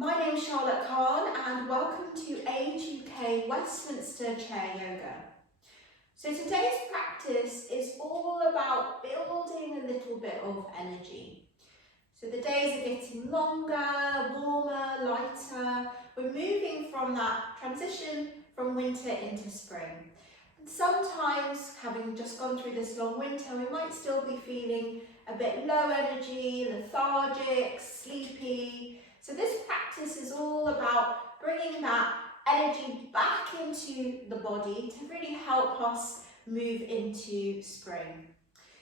My name is Charlotte Kahn and welcome to Age UK Westminster Chair Yoga. So today's practice is all about building a little bit of energy. So the days are getting longer, warmer, lighter. We're moving from that transition from winter into spring. And sometimes, having just gone through this long winter, we might still be feeling a bit low energy, lethargic, sleepy. So this practice is all about bringing that energy back into the body to really help us move into spring.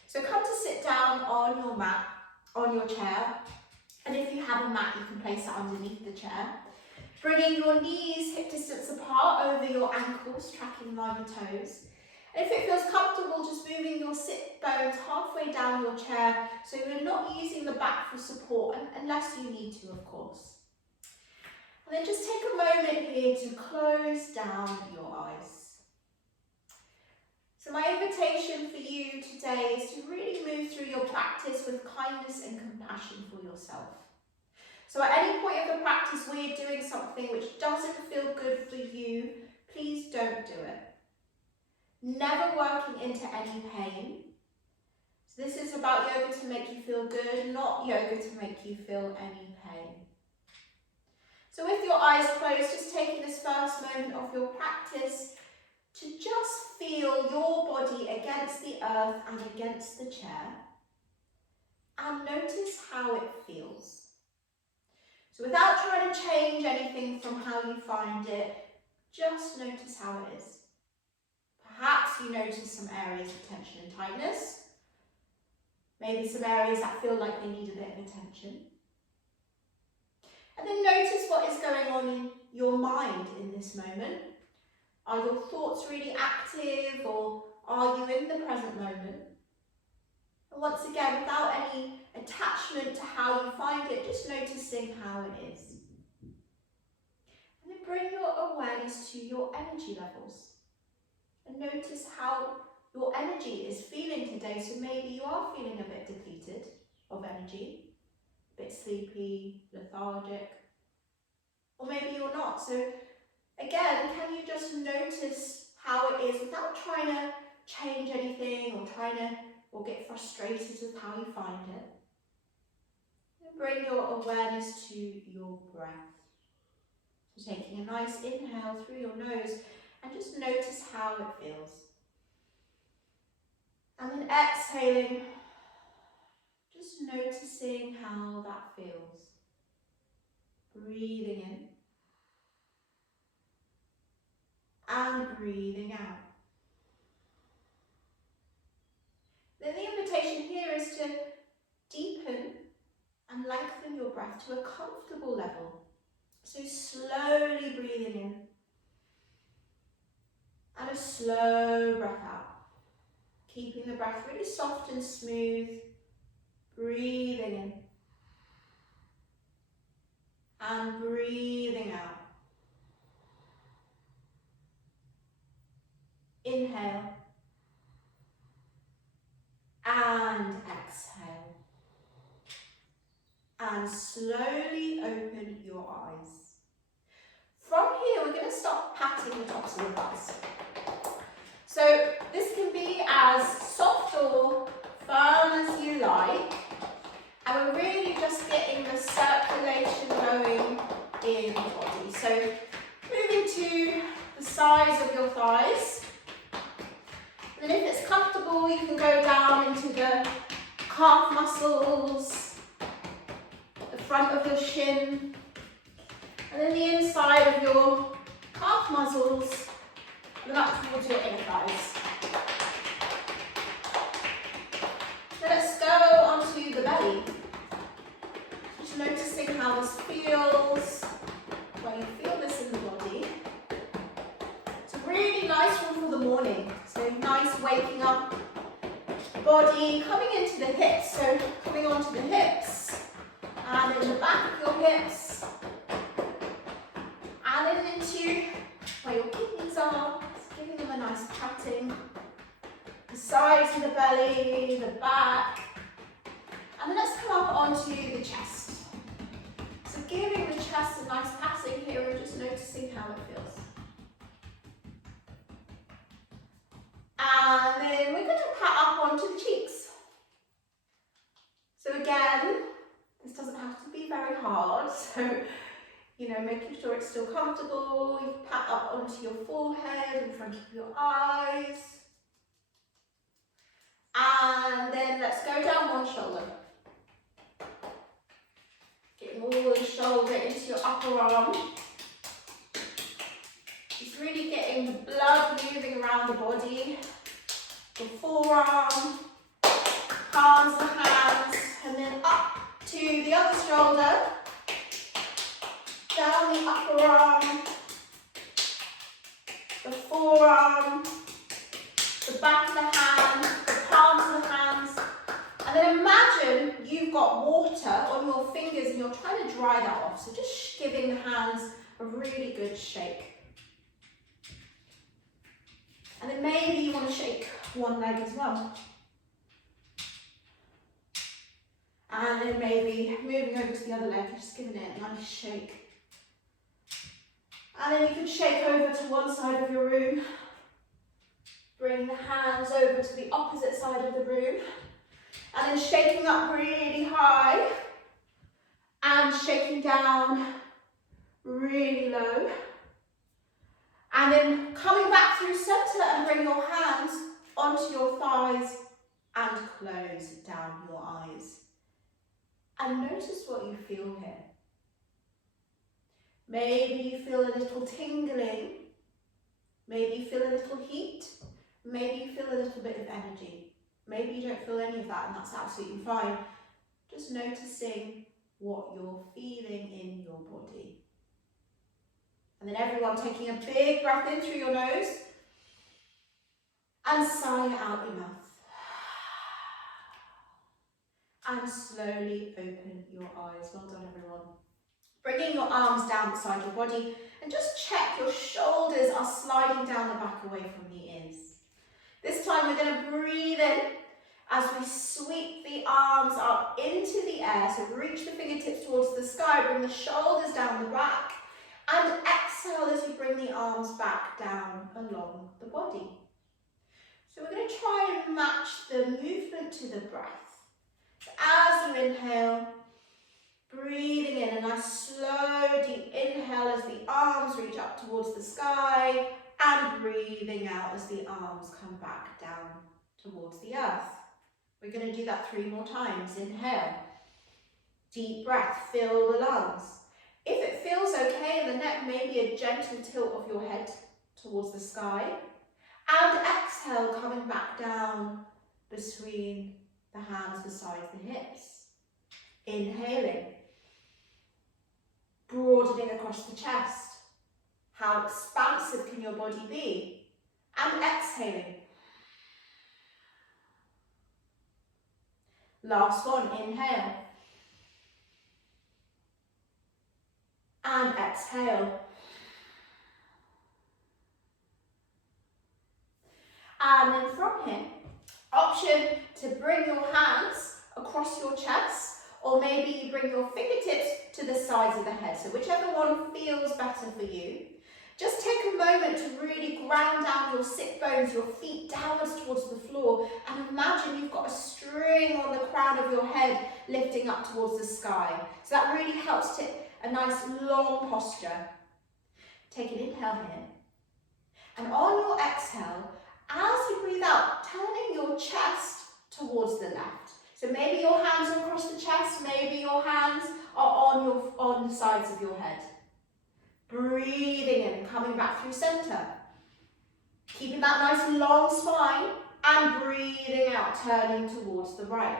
So come to sit down on your mat, on your chair, and if you have a mat you can place it underneath the chair. Bringing your knees hip distance apart over your ankles, tracking my toes. And if it feels comfortable, just moving your sit bones halfway down your chair so you're not using the back for support, unless you need to, of course. And then just take a moment here to close down your eyes. So my invitation for you today is to really move through your practice with kindness and compassion for yourself. So at any point of the practice where you're doing something which doesn't feel good for you, please don't do it. Never working into any pain. So this is about yoga to make you feel good, not yoga to make you feel any pain. So with your eyes closed, just taking this first moment of your practice to just feel your body against the earth and against the chair, and notice how it feels. So without trying to change anything from how you find it, just notice how it is. Perhaps you notice some areas of tension and tightness, maybe some areas that feel like they need a bit of attention. And then notice what is going on in your mind in this moment. Are your thoughts really active, or are you in the present moment? And once again, without any attachment to how you find it, just noticing how it is. And then bring your awareness to your energy levels. And notice how your energy is feeling today. So maybe you are feeling a bit depleted of energy, a bit sleepy, lethargic, or maybe you're not. So again, can you just notice how it is without trying to change anything or get frustrated with how you find it? And bring your awareness to your breath. So taking a nice inhale through your nose and just notice how it feels. And then exhaling, just noticing how that feels. Breathing in and breathing out. Then the invitation here is to deepen and lengthen your breath to a comfortable level. So slowly breathing in and a slow breath out. Keeping the breath really soft and smooth. Breathing in and breathing out. Inhale and exhale. And slowly open your eyes. From here, we're going to start patting the tops of the thighs. So this can be as soft or firm as you like. And we're really just getting the circulation going in the body. So moving to the sides of your thighs. And then if it's comfortable, you can go down into the calf muscles, the front of your shin, and then the inside of your calf muscles, and then up towards your inner thighs. Then let's go onto the belly. Just noticing how this feels, where you feel this in the body. It's a really nice one for the morning. So nice waking up body, coming into the hips. So coming onto the hips, and in the back of your hips, and then into where your kidneys are, just giving them a nice patting. The sides of the belly, the back, and then let's come up onto the chest. So giving the chest a nice how it feels. And then we're going to pat up onto the cheeks. So again, this doesn't have to be very hard. So, you know, making sure it's still comfortable. You pat up onto your forehead, in front of your eyes. And then let's go down one shoulder. Getting all the shoulder into your upper arm. Just really getting the blood moving around the body. The forearm, palms of the hands, and then up to the other shoulder. Down the upper arm, the forearm, the back of the hand, the palms of the hands. And then imagine you've got water on your fingers and you're trying to dry that off. So just giving the hands a really good shake. And then maybe you want to shake one leg as well. And then maybe moving over to the other leg, just giving it a nice shake. And then you can shake over to one side of your room. Bring the hands over to the opposite side of the room. And then shaking up really high. And shaking down really low. And then coming back through center and bring your hands onto your thighs and close down your eyes. And notice what you feel here. Maybe you feel a little tingling. Maybe you feel a little heat. Maybe you feel a little bit of energy. Maybe you don't feel any of that, and that's absolutely fine. Just noticing what you're feeling in your body. And then everyone taking a big breath in through your nose and sigh it out your mouth. And slowly open your eyes. Well done, everyone. Bringing your arms down beside your body and just check your shoulders are sliding down the back away from the ears. This time we're going to breathe in as we sweep the arms up into the air. So reach the fingertips towards the sky, bring the shoulders down the back. And exhale as you bring the arms back down along the body. So we're going to try and match the movement to the breath. So as you inhale, breathing in a nice slow deep inhale as the arms reach up towards the sky, and breathing out as the arms come back down towards the earth. We're going to do that 3 more times. Inhale, deep breath, fill the lungs. If it feels okay in the neck, maybe a gentle tilt of your head towards the sky. And exhale, coming back down between the hands beside the hips. Inhaling, broadening across the chest. How expansive can your body be? And exhaling. Last one, inhale. And exhale. And then from here, option to bring your hands across your chest, or maybe you bring your fingertips to the sides of the head. So whichever one feels better for you. Just take a moment to really ground down your sit bones, your feet downwards towards the floor, and imagine you've got a string on the crown of your head lifting up towards the sky. So that really helps to a nice long posture. Take an inhale here. And on your exhale, as you breathe out, turning your chest towards the left. So maybe your hands are across the chest, maybe your hands are on the sides of your head. Breathing in, coming back through center. Keeping that nice long spine and breathing out, turning towards the right.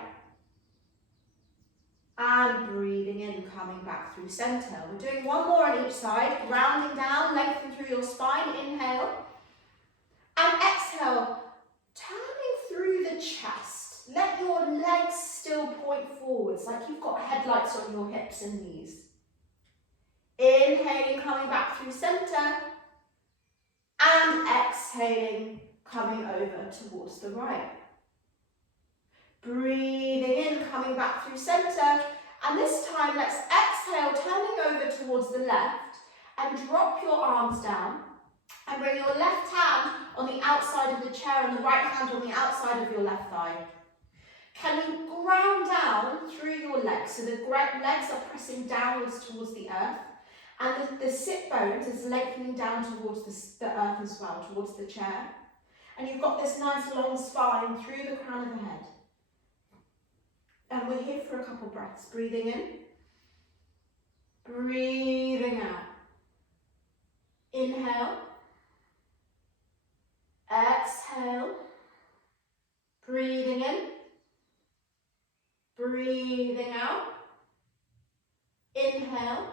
And breathing in, coming back through center. We're doing one more on each side, grounding down, lengthen through your spine, inhale. And exhale, turning through the chest. Let your legs still point forwards, like you've got headlights on your hips and knees. Inhaling, coming back through center. And exhaling, coming over towards the right. Breathing in, coming back through center. And this time, let's exhale, turning over towards the left. and drop your arms down and bring your left hand on the outside of the chair and the right hand on the outside of your left thigh. Can you ground down through your legs? So the legs are pressing downwards towards the earth, and the sit bones is lengthening down towards the earth as well, towards the chair. And you've got this nice long spine through the crown of the head. And we're here for a couple breaths. Breathing in, breathing out. Inhale, exhale, breathing in, breathing out. Inhale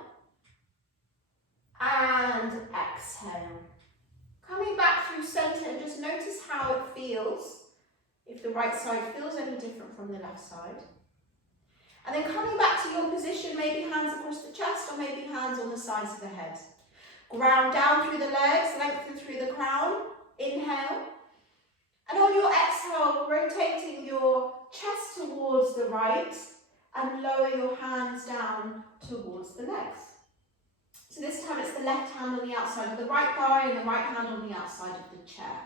and exhale. Coming back through centre, and just notice how it feels, if the right side feels any different from the left side. And then coming back to your position, maybe hands across the chest or maybe hands on the sides of the head. Ground down through the legs, lengthen through the crown. Inhale. And on your exhale, rotating your chest towards the right and lower your hands down towards the legs. So this time it's the left hand on the outside of the right thigh and the right hand on the outside of the chair.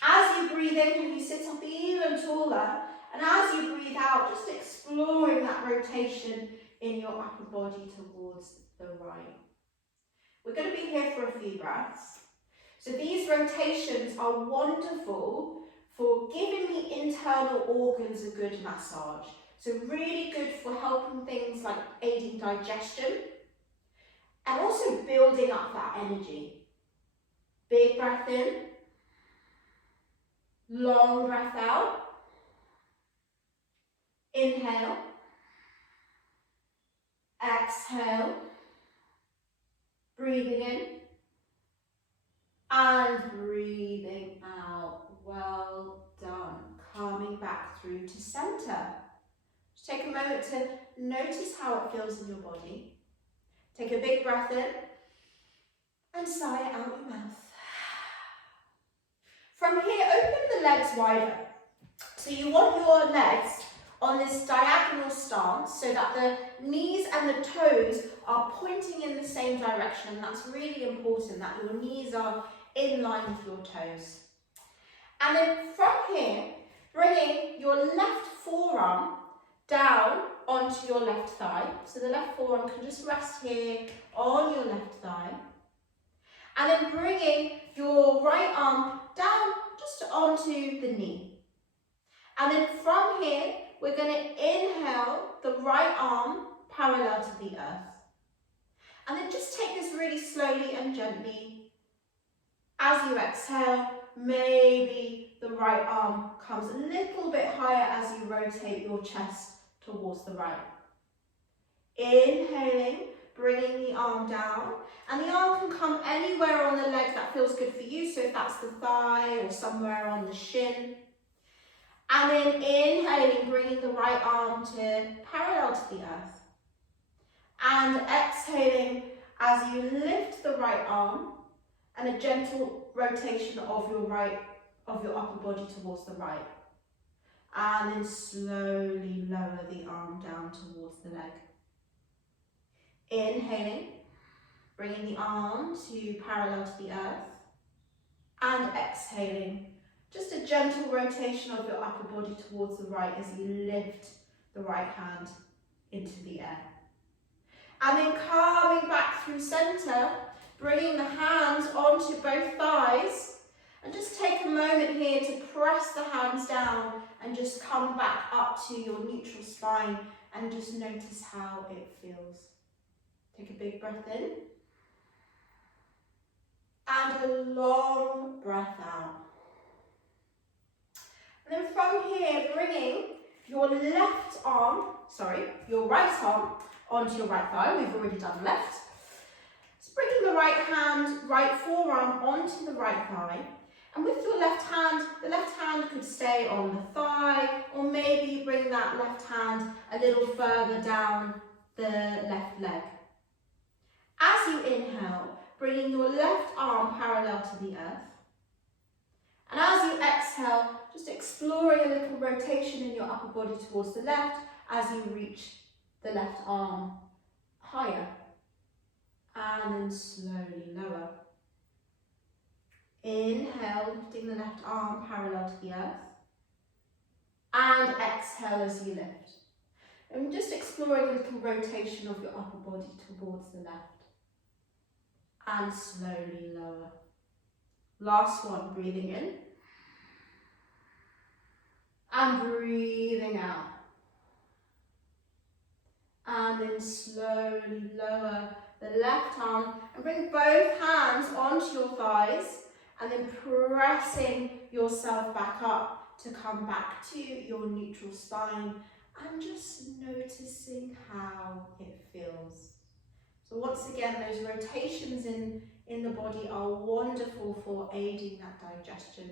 As you breathe in, can you sit up even taller? And as you breathe out, just exploring that rotation in your upper body towards the right. We're going to be here for a few breaths. So these rotations are wonderful for giving the internal organs a good massage. So really good for helping things like aiding digestion and also building up that energy. Big breath in, long breath out. Inhale, exhale, breathing in and breathing out. Well done. Calming back through to centre. Just take a moment to notice how it feels in your body. Take a big breath in and sigh it out your mouth. From here, open the legs wider. So you want your legs on this diagonal stance so that the knees and the toes are pointing in the same direction, and that's really important that your knees are in line with your toes. And then from here, bringing your left forearm down onto your left thigh. So the left forearm can just rest here on your left thigh. And then bringing your right arm down just onto the knee. And then from here, we're going to inhale the right arm parallel to the earth. And then just take this really slowly and gently. As you exhale, maybe the right arm comes a little bit higher as you rotate your chest towards the right. Inhaling, bringing the arm down. And the arm can come anywhere on the leg that feels good for you. So if that's the thigh or somewhere on the shin. And then inhaling, bringing the right arm to parallel to the earth. And exhaling as you lift the right arm and a gentle rotation of your upper body towards the right. And then slowly lower the arm down towards the leg. Inhaling, bringing the arm to parallel to the earth. And exhaling, just a gentle rotation of your upper body towards the right as you lift the right hand into the air. And then coming back through centre, bringing the hands onto both thighs. And just take a moment here to press the hands down and just come back up to your neutral spine and just notice how it feels. Take a big breath in. And a long breath out. And then from here, bringing your right arm onto your right thigh. We've already done the left. So bringing the right forearm onto the right thigh. And with your left hand, the left hand could stay on the thigh, or maybe bring that left hand a little further down the left leg. As you inhale, bringing your left arm parallel to the earth. And as you exhale, just exploring a little rotation in your upper body towards the left as you reach the left arm higher. and then slowly lower. Inhale, lifting the left arm parallel to the earth. And exhale as you lift. And just exploring a little rotation of your upper body towards the left. And slowly lower. Last one, breathing in. And breathing out. And then slowly lower the left arm and bring both hands onto your thighs and then pressing yourself back up to come back to your neutral spine and just noticing how it feels. So once again, those rotations in the body are wonderful for aiding that digestion.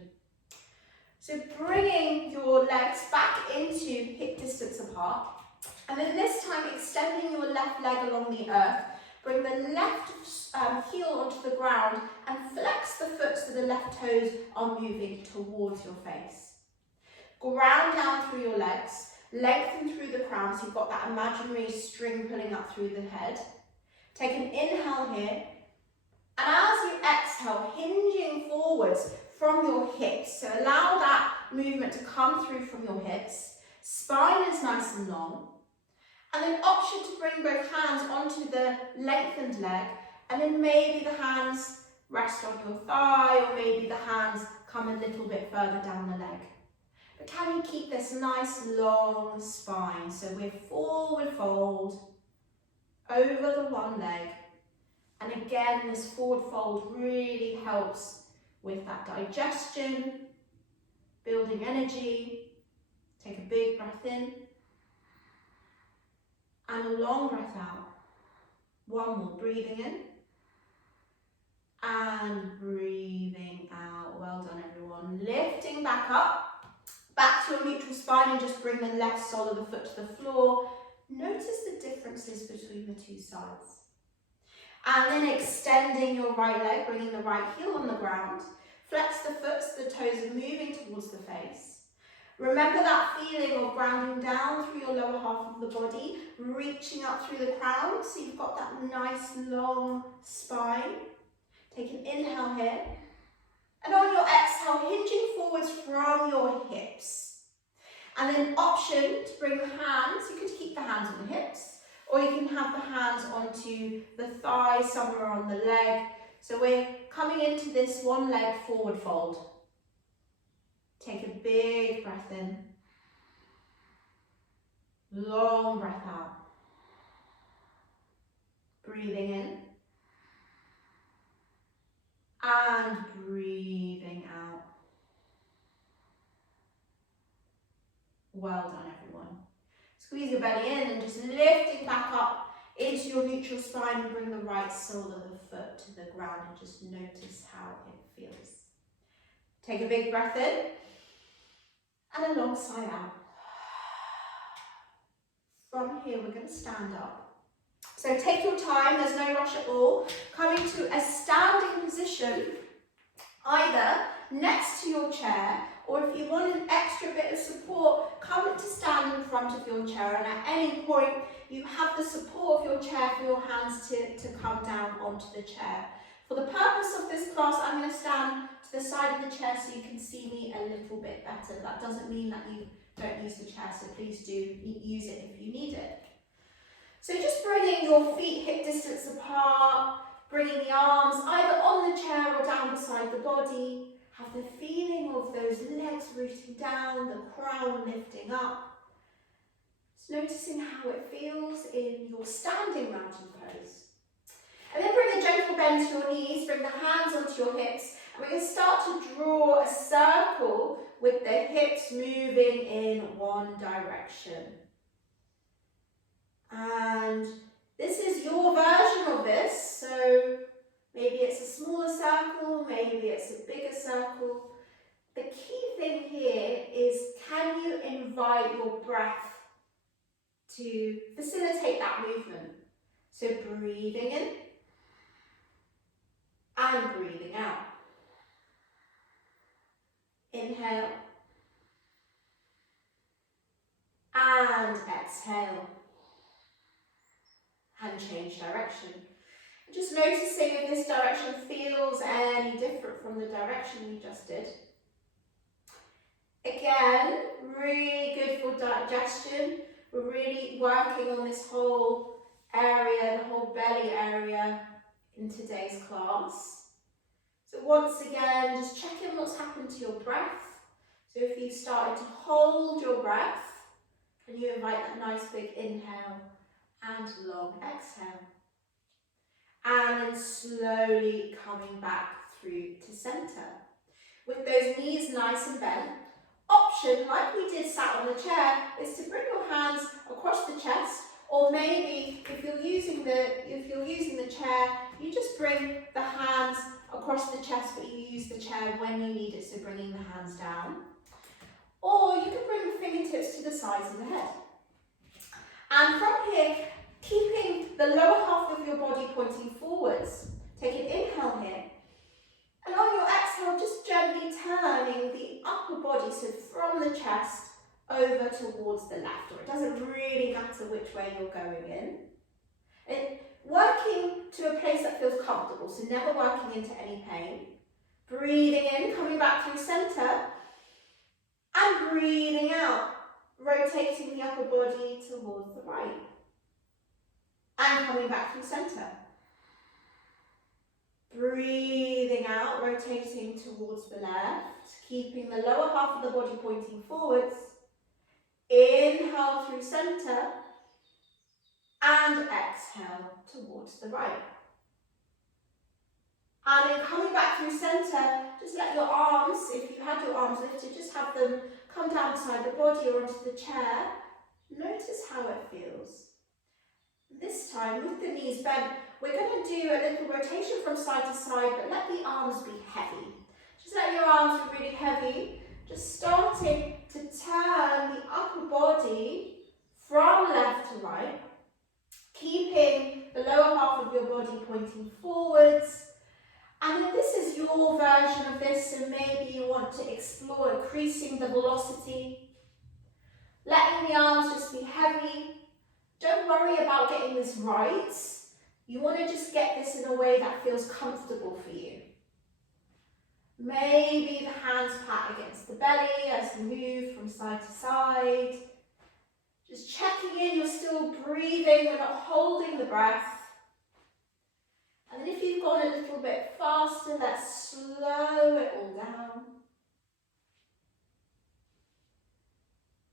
So bringing your legs back into hip distance apart, and then this time extending your left leg along the earth. Bring the left heel onto the ground and flex the foot so the left toes are moving towards your face. Ground down through your legs, lengthen through the crown so you've got that imaginary string pulling up through the head. Take an inhale here, and as you exhale, hinging forwards from your hips. So allow that movement to come through from your hips. Spine is nice and long. And then option to bring both hands onto the lengthened leg, and then maybe the hands rest on your thigh, or maybe the hands come a little bit further down the leg. But can you keep this nice long spine? So we're forward fold over the one leg. And again, this forward fold really helps with that digestion, building energy. Take a big breath in. And a long breath out. One more, breathing in. And breathing out. Well done, everyone. Lifting back up. Back to your neutral spine and just bring the left sole of the foot to the floor. Notice the differences between the two sides. And then extending your right leg, bringing the right heel on the ground. Flex the foot so the toes are moving towards the face. Remember that feeling of grounding down through your lower half of the body, reaching up through the crown, so you've got that nice long spine. Take an inhale here. And on your exhale, hinging forwards from your hips. And then option to bring the hands, you can keep the hands on the hips, or you can have the hands onto the thigh, somewhere on the leg. So we're coming into this one leg forward fold. Take a big breath in. Long breath out. Breathing in. And breathing out. Well done, everyone. Squeeze your belly in and just lifting back up into your neutral spine and bring the right sole of the foot to the ground and just notice how it feels. Take a big breath in. And a long sigh out. From here, we're going to stand up. So take your time, there's no rush at all. Coming to a standing position, either next to your chair, or if you want an extra bit of support, come to stand in front of your chair. And at any point, you have the support of your chair for your hands to come down onto the chair. For the purpose of this class, I'm going to stand to the side of the chair so you can see me a little bit better. That doesn't mean that you don't use the chair, so please do use it if you need it. So just bringing your feet hip distance apart, bringing the arms either on the chair or down beside the body. Have the feeling of those legs rooting down, the crown lifting up. Just noticing how it feels in your standing mountain pose. And then bring a gentle bend to your knees, bring the hands onto your hips, and we're going to start to draw a circle with the hips moving in one direction. And this is your version of this, so maybe it's a smaller circle, maybe it's a bigger circle. The key thing here is, can you invite your breath to facilitate that movement? So breathing in. And breathing out. Inhale. And exhale. And change direction. Just noticing if this direction feels any different from the direction you just did. Again, really good for digestion. We're really working on this whole area, the whole belly area in today's class. So once again, just check in what's happened to your breath. So if you started to hold your breath, can you invite that nice big inhale and long exhale? And then slowly coming back through to centre. With those knees nice and bent, option, like we did sat on the chair, is to bring your hands across the chest, or maybe if you're using the chair, you just bring the hands across the chest, but you use the chair when you need it, so bringing the hands down. Or you can bring the fingertips to the sides of the head. And from here, keeping the lower half of your body pointing forwards, take an inhale here. And on your exhale, just gently turning the upper body, so from the chest over towards the left, or it doesn't really matter which way you're going in. And working to a place that feels comfortable, so never working into any pain. Breathing in, coming back through centre, and breathing out, rotating the upper body towards the right. And coming back through centre. Breathing out, rotating towards the left, keeping the lower half of the body pointing forwards. Inhale through centre and exhale towards the right. And then coming back through centre, just let your arms, if you had your arms lifted, just have them come down beside the body or onto the chair. Notice how it feels. This time, with the knees bent, we're going to do a little rotation from side to side, but let the arms be heavy. Just let your arms be really heavy. Just starting to turn the upper body from left to right, keeping the lower half of your body pointing forwards. And then this is your version of this, so maybe you want to explore increasing the velocity. Letting the arms just be heavy. Don't worry about getting this right. You want to just get this in a way that feels comfortable for you. Maybe the hands pat against the belly as you move from side to side. Just checking in, you're still breathing, we're not holding the breath. And then if you've gone a little bit faster, let's slow it all down.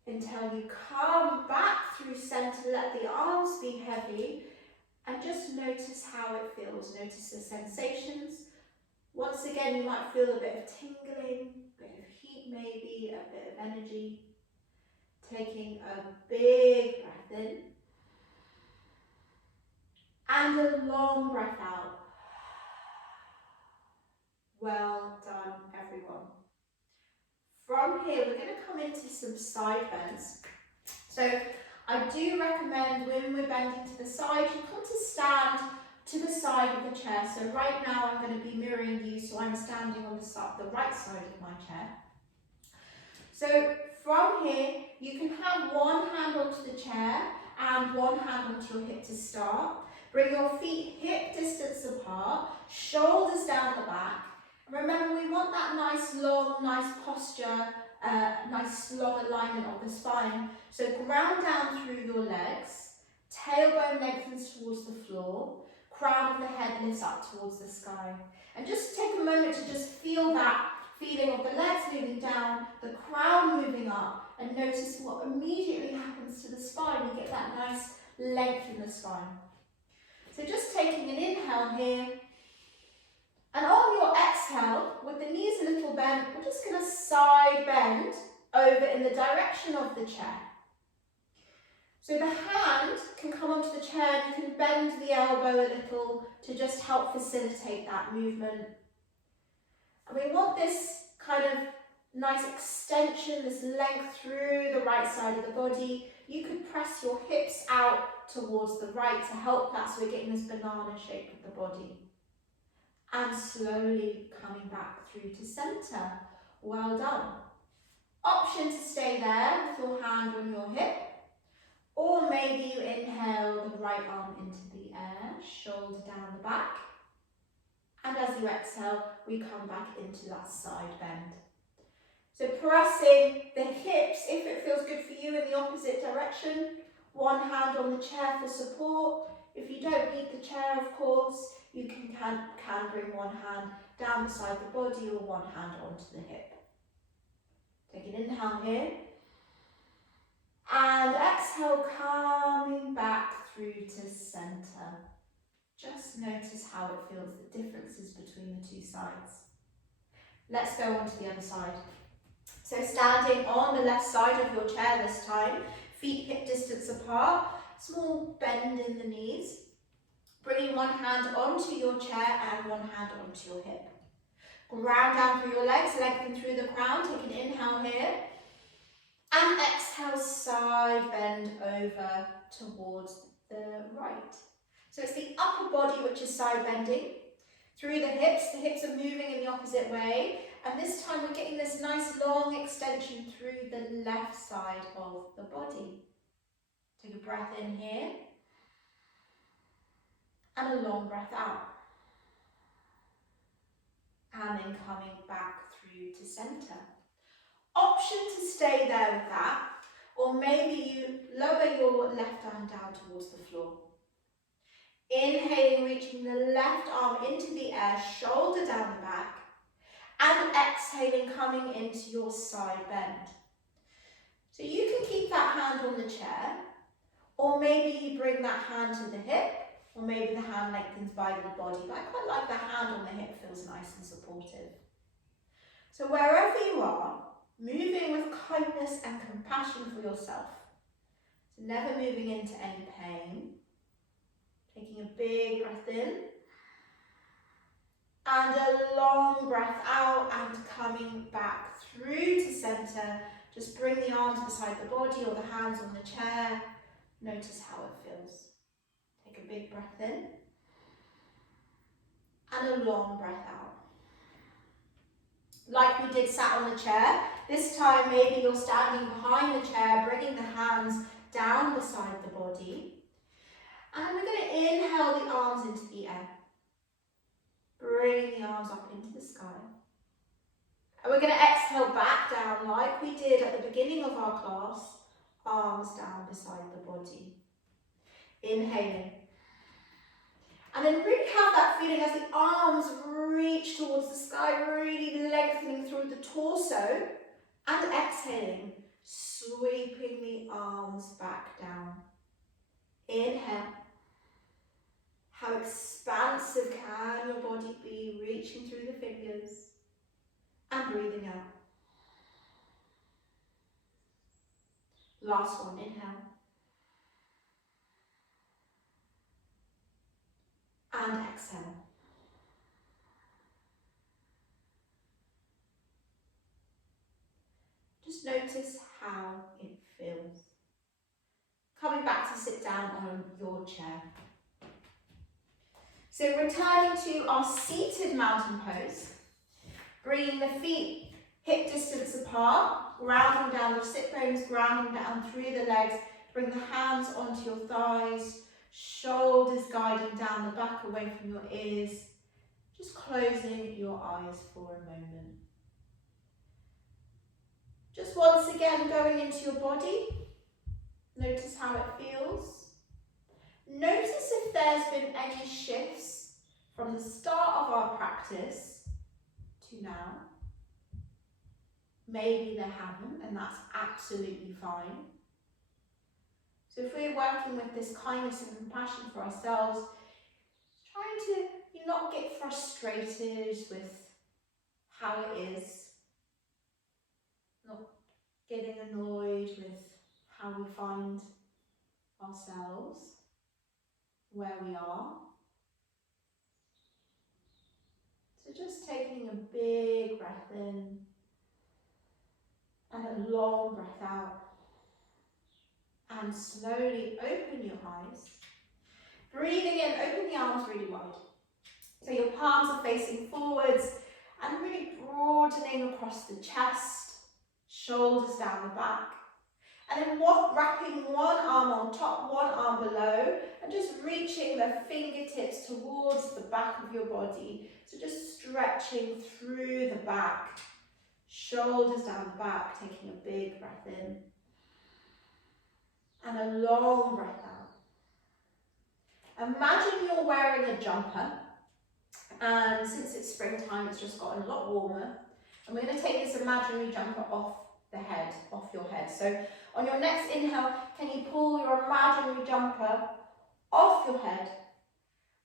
Until you come back through centre, let the arms be heavy, and just notice how it feels. Notice the sensations. Once again, you might feel a bit of tingling, a bit of heat maybe, a bit of energy. Taking a big breath in. And a long breath out. Well done, everyone. From here, we're going to come into some side bends. So I do recommend when we're bending to the side, you come to stand to the side of the chair. So right now I'm going to be mirroring you, so I'm standing on the right side of my chair. So from here, you can have one hand onto the chair and one hand onto your hip to start. Bring your feet hip distance apart, shoulders down the back. Remember, we want that nice long, nice posture, nice long alignment of the spine. So ground down through your legs, tailbone lengthens towards the floor, crown of the head lifts up towards the sky. And just take a moment to just feel that feeling of the legs moving down, the crown moving up, and notice what immediately happens to the spine. You get that nice length in the spine. So just taking an inhale here. And on your exhale, with the knees a little bent, we're just going to side bend over in the direction of the chair. So the hand can come onto the chair, and you can bend the elbow a little to just help facilitate that movement. And we want this kind of nice extension, this length through the right side of the body. You could press your hips out towards the right to help that, so we're getting this banana shape of the body. And slowly coming back through to centre. Well done. Option to stay there with your hand on your hip, or maybe you inhale the right arm into the air, shoulder down the back. And as you exhale, we come back into that side bend. So pressing the hips, if it feels good for you, in the opposite direction. One hand on the chair for support. If you don't need the chair, of course, you can bring one hand down beside the body or one hand onto the hip. Take an inhale here. And exhale, coming back through to center. Just notice how it feels, the differences between the two sides. Let's go on to the other side. So standing on the left side of your chair this time, feet hip distance apart, small bend in the knees. Bringing one hand onto your chair and one hand onto your hip. Ground down through your legs, lengthen through the crown, take an inhale here. And exhale, side bend over towards the right. So it's the upper body which is side bending. Through the hips are moving in the opposite way. And this time we're getting this nice long extension through the left side of the body. Take a breath in here. And a long breath out. And then coming back through to center. Option to stay there with that, or maybe you lower your left arm down towards the floor. Inhaling, reaching the left arm into the air, shoulder down the back, and exhaling, coming into your side bend. So you can keep that hand on the chair, or maybe you bring that hand to the hip, or maybe the hand lengthens by the body, but I quite like the hand on the hip, feels nice and supportive. So wherever you are, moving with kindness and compassion for yourself. So never moving into any pain. Taking a big breath in. And a long breath out and coming back through to center. Just bring the arms beside the body or the hands on the chair. Notice how it feels. Take a big breath in. And a long breath out. Like we did sat on the chair, this time maybe you're standing behind the chair, bringing the hands down beside the body. And we're going to inhale the arms into the air. Bring the arms up into the sky. And we're going to exhale back down like we did at the beginning of our class, arms down beside the body. Inhaling. And then really have that feeling as the arms reach towards the sky, really lengthening through the torso. And exhaling, sweeping the arms back down. Inhale. How expansive can your body be, reaching through the fingers. And breathing out. Last one, inhale. And exhale. Just notice how it feels. Coming back to sit down on your chair. So returning to our seated mountain pose. Bringing the feet hip distance apart, grounding down the sit bones, grounding down through the legs. Bring the hands onto your thighs. Shoulders guiding down the back away from your ears. Just closing your eyes for a moment. Just once again going into your body. Notice how it feels. Notice if there's been any shifts from the start of our practice to now. Maybe there haven't, and that's absolutely fine. So if we're working with this kindness and compassion for ourselves, trying to not get frustrated with how it is, not getting annoyed with how we find ourselves, where we are. So just taking a big breath in and a long breath out. And slowly open your eyes. Breathing in, open the arms really wide. So your palms are facing forwards and really broadening across the chest, shoulders down the back. And then wrapping one arm on top, one arm below, and just reaching the fingertips towards the back of your body. So just stretching through the back, shoulders down the back, taking a big breath in. And a long breath out. Imagine you're wearing a jumper, and since it's springtime, it's just gotten a lot warmer. And we're going to take this imaginary jumper off your head. So on your next inhale, can you pull your imaginary jumper off your head,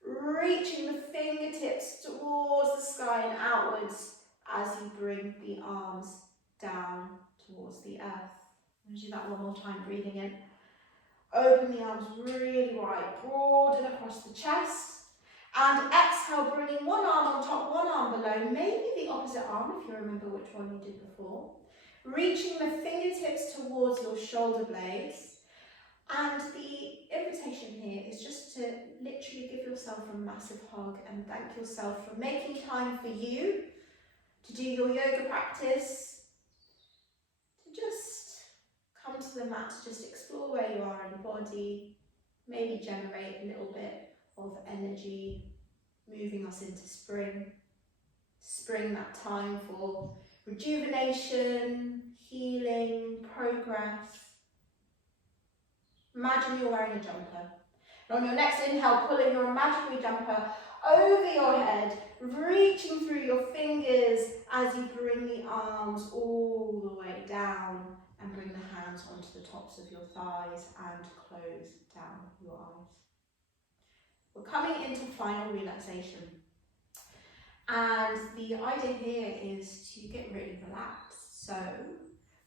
reaching the fingertips towards the sky and outwards as you bring the arms down towards the earth. I'm going to do that one more time, breathing in. Open the arms really wide, broaden across the chest. And exhale, bringing one arm on top, one arm below, maybe the opposite arm if you remember which one you did before. Reaching the fingertips towards your shoulder blades. And the invitation here is just to literally give yourself a massive hug and thank yourself for making time for you to do your yoga practice, to just come to the mat, to just explore where you are in the body, maybe generate a little bit of energy, moving us into spring. Spring, that time for rejuvenation, healing, progress. Imagine you're wearing a jumper. And on your next inhale, pulling your imaginary jumper over your head, reaching through your fingers as you bring the arms all the way down and bring the hands onto the tops of your thighs and close down your eyes. We're coming into final relaxation. And the idea here is to get really relaxed. So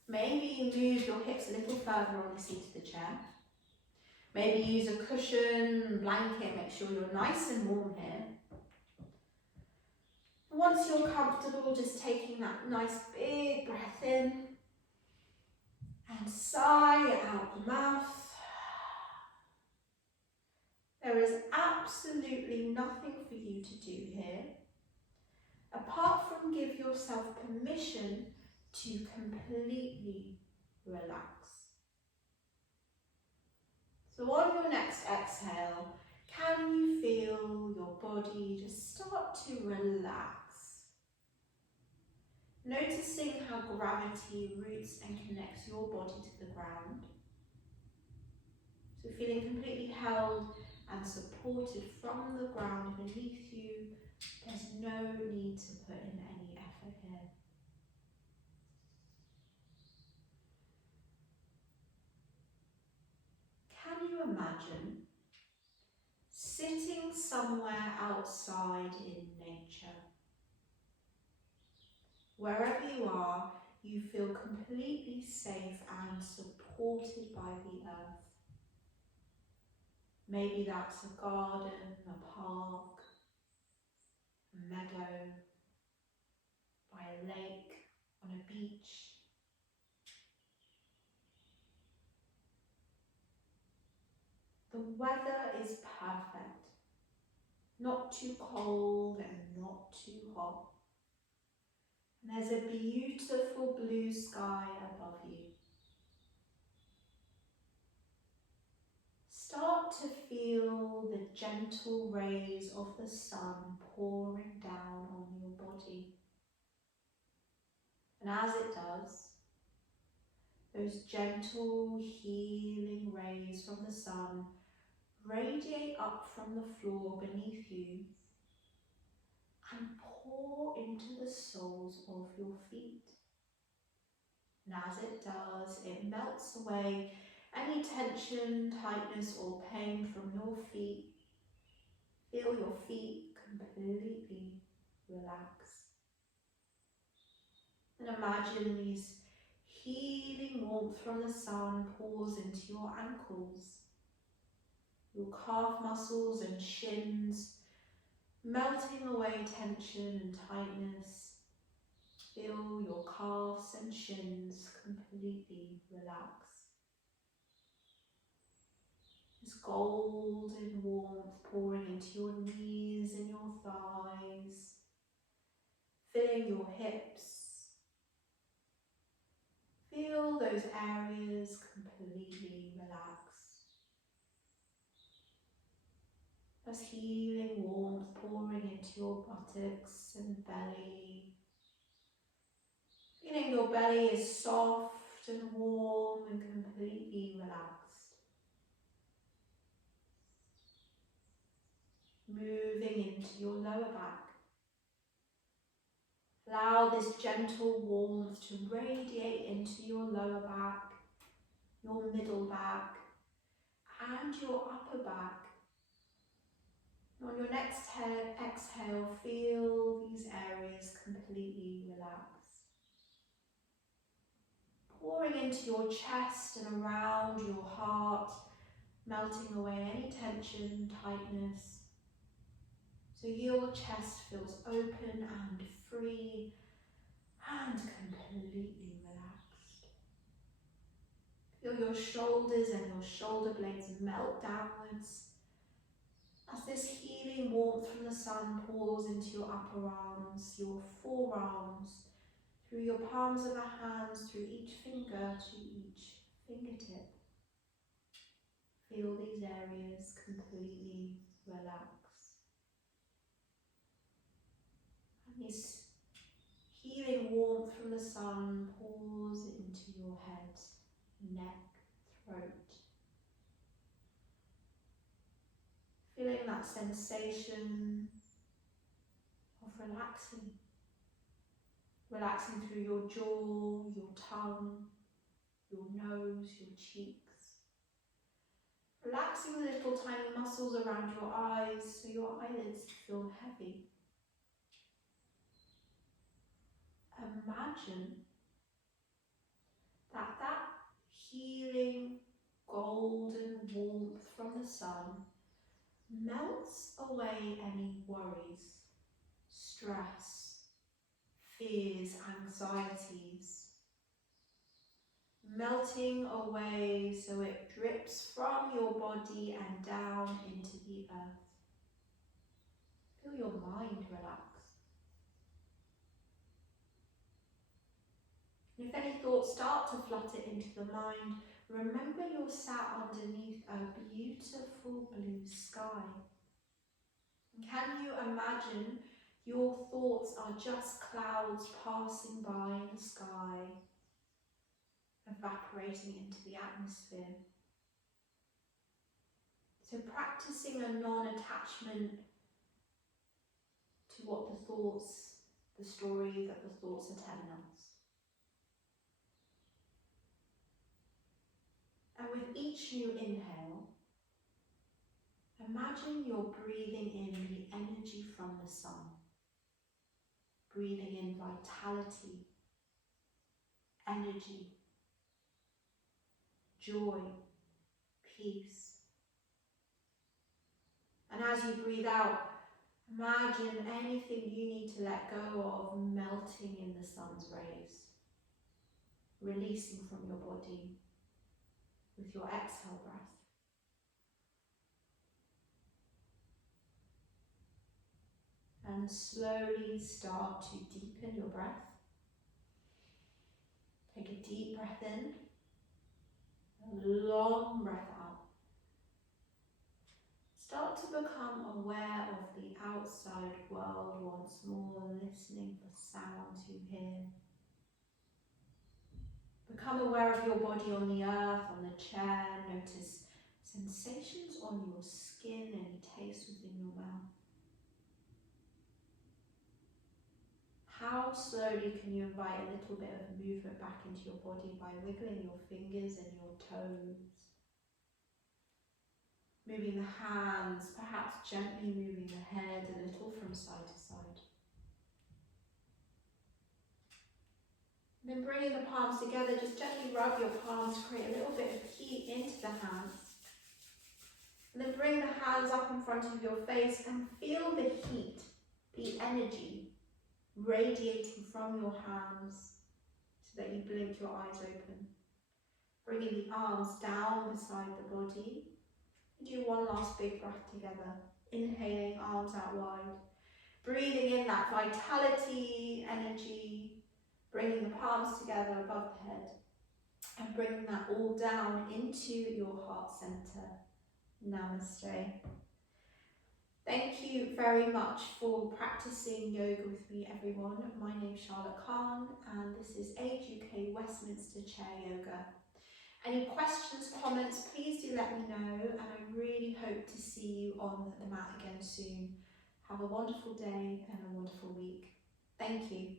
maybe move your hips a little further on the seat of the chair. Maybe use a cushion, blanket, make sure you're nice and warm here. Once you're comfortable, just taking that nice big breath in and sigh out the mouth. There is absolutely nothing for you to do here, apart from give yourself permission to completely relax. So on your next exhale, can you feel your body just start to relax? Noticing how gravity roots and connects your body to the ground. So feeling completely held and supported from the ground beneath you. There's no need to put in any effort here. Can you imagine sitting somewhere outside in nature? Wherever you are, you feel completely safe and supported by the earth. Maybe that's a garden, a park, a meadow, by a lake, on a beach. The weather is perfect. Not too cold and not too hot. And there's a beautiful blue sky above you. Start to feel the gentle rays of the sun pouring down on your body. And as it does, those gentle healing rays from the sun radiate up from the floor beneath you and pour into the soles of your feet. And as it does, it melts away any tension, tightness or pain from your feet. Feel your feet completely relax. And imagine these healing warmth from the sun pours into your ankles, your calf muscles and shins, melting away tension and tightness. Feel your calves and shins completely relax. This golden warmth pouring into your knees and your thighs, filling your hips. Feel those areas completely completely relaxed. There's healing warmth pouring into your buttocks and belly. Feeling your belly is soft and warm and completely relaxed. Moving into your lower back. Allow this gentle warmth to radiate into your lower back, your middle back, and your upper back. On your next exhale, feel these areas completely relaxed. Pouring into your chest and around your heart, melting away any tension, tightness. So your chest feels open and free and completely relaxed. Feel your shoulders and your shoulder blades melt downwards as this healing warmth from the sun pours into your upper arms, your forearms, through your palms of the hands, through each finger to each fingertip. Feel these areas completely relax. And this healing warmth from the sun pours into your head, neck, throat. Feeling that sensation of relaxing. Relaxing through your jaw, your tongue, your nose, your cheeks. Relaxing the little tiny muscles around your eyes so your eyelids feel heavy. Imagine that healing golden warmth from the sun melts away any worries, stress, fears, anxieties. Melting away so it drips from your body and down into the earth. Feel your mind relax. And if any thoughts start to flutter into the mind, remember you're sat underneath a beautiful blue sky. And can you imagine your thoughts are just clouds passing by in the sky, evaporating into the atmosphere? So practicing a non-attachment to what the thoughts, the story that the thoughts are telling us. And with each new inhale, imagine you're breathing in the energy from the sun. Breathing in vitality, energy, joy, peace. And as you breathe out, imagine anything you need to let go of melting in the sun's rays, releasing from your body with your exhale breath. And slowly start to deepen your breath. Take a deep breath in, a long breath out. Start to become aware of the outside world once more, listening for sounds you hear. Become aware of your body on the earth, on the chair. Notice sensations on your skin, any taste within your mouth. How slowly can you invite a little bit of movement back into your body by wiggling your fingers and your toes? Moving the hands, perhaps gently moving the head a little from side to side. And then bringing the palms together, just gently rub your palms to create a little bit of heat into the hands. And then bring the hands up in front of your face and feel the heat, the energy radiating from your hands so that you blink your eyes open. Bringing the arms down beside the body. And do one last big breath together. Inhaling, arms out wide. Breathing in that vitality, energy. Bringing the palms together above the head. and bring that all down into your heart center. Namaste. Thank you very much for practicing yoga with me, everyone. My name is Charlotte Kahn, and this is Age UK Westminster Chair Yoga. Any questions, comments, please do let me know, and I really hope to see you on the mat again soon. Have a wonderful day and a wonderful week. Thank you.